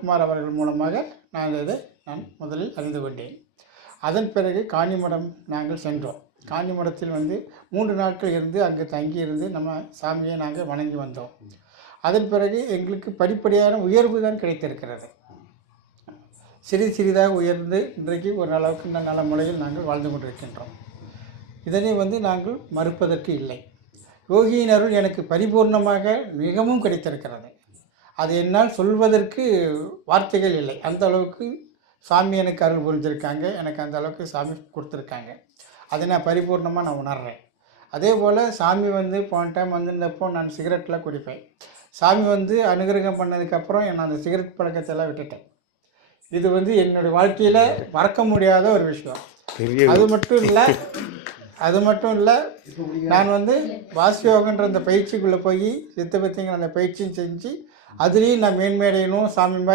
சிவகுமார் அவர்கள் மூலமாக நான் முதலில் அறிந்து கொண்டேன். அதன் பிறகு காணிமடம் நாங்கள் சென்றோம். காணிமடத்தில் 3 நாட்கள் இருந்து அங்கே தங்கியிருந்து நம்ம சாமியை நாங்கள் வணங்கி வந்தோம். அதன் பிறகு எங்களுக்கு படிப்படியான உயர்வு தான் கிடைத்திருக்கிறது. சிறிதாக உயர்ந்து இன்றைக்கு ஒரு அளவுக்கு நல்ல முறையில் நாங்கள் வாழ்ந்து கொண்டிருக்கின்றோம். இதனை நாங்கள் மறுப்பதற்கு இல்லை. யோகியின் அருள் எனக்கு பரிபூர்ணமாக மிகவும் கிடைத்திருக்கிறது. அது என்னால் சொல்வதற்கு வார்த்தைகள் இல்லை. அந்த அளவுக்கு சாமி எனக்கு அருள் புரிஞ்சிருக்காங்க. எனக்கு அந்த அளவுக்கு சாமி கொடுத்துருக்காங்க. அதை நான் பரிபூர்ணமாக உணர்கிறேன். அதே போல் சாமி போன டைம் வந்திருந்தப்போ நான் சிகரெட்லாம் குடிப்பேன். சாமி அனுகிரகம் பண்ணதுக்கப்புறம் நான் அந்த சிகரெட் பழக்கத்தெல்லாம் விட்டுட்டேன். இது என்னுடைய வாழ்க்கையில் மறக்க முடியாத ஒரு விஷயம். அது மட்டும் இல்லை நான் வாசியோகன்ற அந்த பயிற்சிக்குள்ளே போய் சித்தபத்திங்கிற அந்த பயிற்சியும் செஞ்சு அதுலேயும் நான் மேன்மையடையணும் சாமி மாதிரி